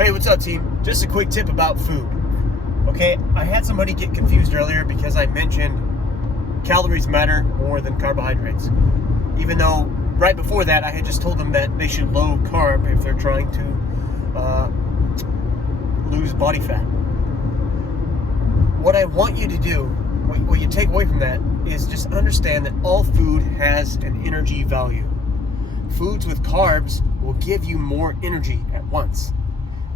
Hey, what's up, team? Just a quick tip about food. Okay, I had somebody get confused earlier because I mentioned calories matter more than carbohydrates. Even though right before that I had just told them that they should low carb if they're trying to lose body fat. What I want you to do, what you take away from that, is just understand that all food has an energy value. Foods with carbs will give you more energy at once.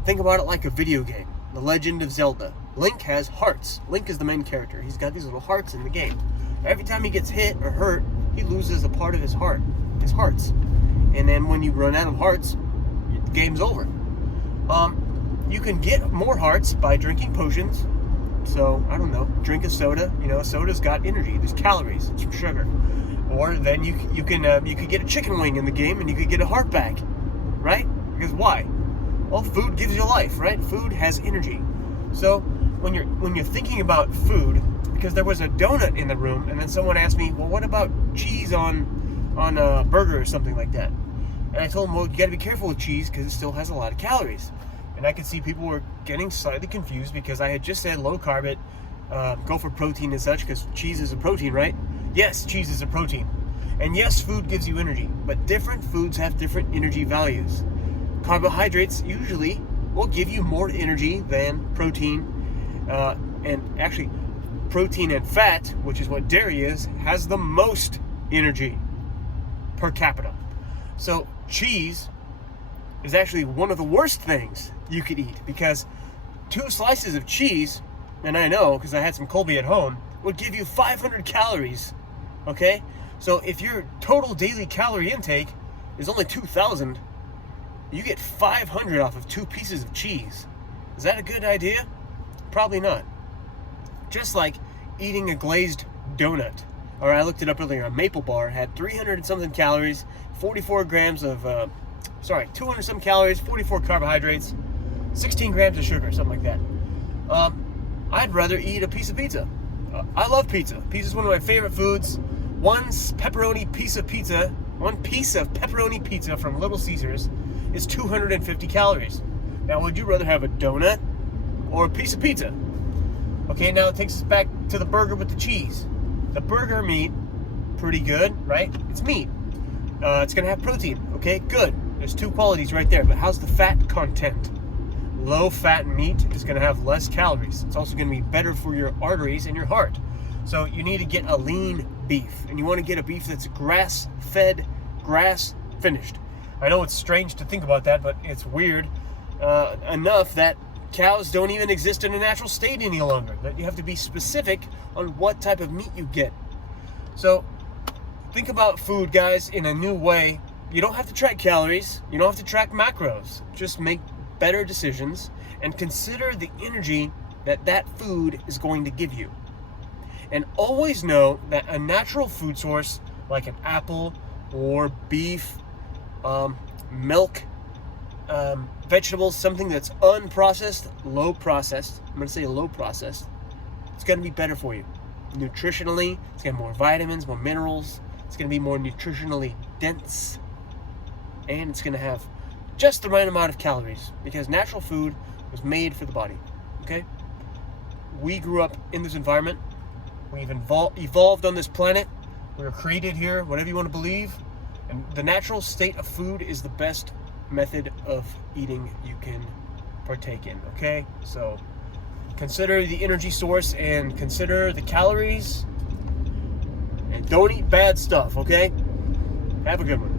Think about it like a video game, The Legend of Zelda. Link has hearts. Link is the main character. He's got these little hearts in the game. Every time he gets hit or hurt, he loses a part of his hearts. And then when you run out of hearts, the game's over. You can get more hearts by drinking potions. So, I don't know, drink a soda. You know, a soda's got energy. There's calories. It's from sugar. Or then you could get a chicken wing in the game and you could get a heart back. Right? Because why? Well, food gives you life, right? Food has energy. So when you're thinking about food, because there was a donut in the room, and then someone asked me, well, what about cheese on a burger or something like that? And I told them, well, you got to be careful with cheese because it still has a lot of calories. And I could see people were getting slightly confused because I had just said low carb it, go for protein and such, because cheese is a protein, right? Yes, cheese is a protein. And yes, food gives you energy, but different foods have different energy values. Carbohydrates usually will give you more energy than protein, and actually protein and fat, which is what dairy is, has the most energy per capita. So cheese is actually one of the worst things you could eat, because 2 slices of cheese, and I know because I had some Colby at home, would give you 500 calories. Okay, so if your total daily calorie intake is only 2,000, you get 500 off of 2 pieces of cheese. Is that a good idea? Probably not. Just like eating a glazed donut, or I looked it up earlier, a maple bar had 300 and something calories, 44 grams of, 200 some calories, 44 carbohydrates, 16 grams of sugar, something like that. I'd rather eat a piece of pizza. I love pizza. Pizza is one of my favorite foods. One piece of pepperoni pizza from Little Caesars is 250 calories. Now, would you rather have a donut or a piece of pizza? Okay, now it takes us back to the burger with the cheese. The burger meat, pretty good, right? It's meat. It's going to have protein. Okay, good. There's 2 qualities right there. But how's the fat content? Low-fat meat is going to have less calories. It's also going to be better for your arteries and your heart. So you need to get a lean beef. And you want to get a beef that's grass-fed, grass-finished. I know it's strange to think about that, but it's weird enough that cows don't even exist in a natural state any longer. That you have to be specific on what type of meat you get. So think about food, guys, in a new way. You don't have to track calories. You don't have to track macros. Just make better decisions and consider the energy that food is going to give you. And always know that a natural food source like an apple or beef, milk, vegetables, something that's unprocessed, low processed. I'm going to say low processed. It's going to be better for you. Nutritionally, it's going to have more vitamins, more minerals. It's going to be more nutritionally dense. And it's going to have just the right amount of calories, because natural food was made for the body. Okay? We grew up in this environment. We've evolved on this planet. We were created here, whatever you want to believe. And the natural state of food is the best method of eating you can partake in, okay? So consider the energy source and consider the calories. And don't eat bad stuff, okay? Have a good one.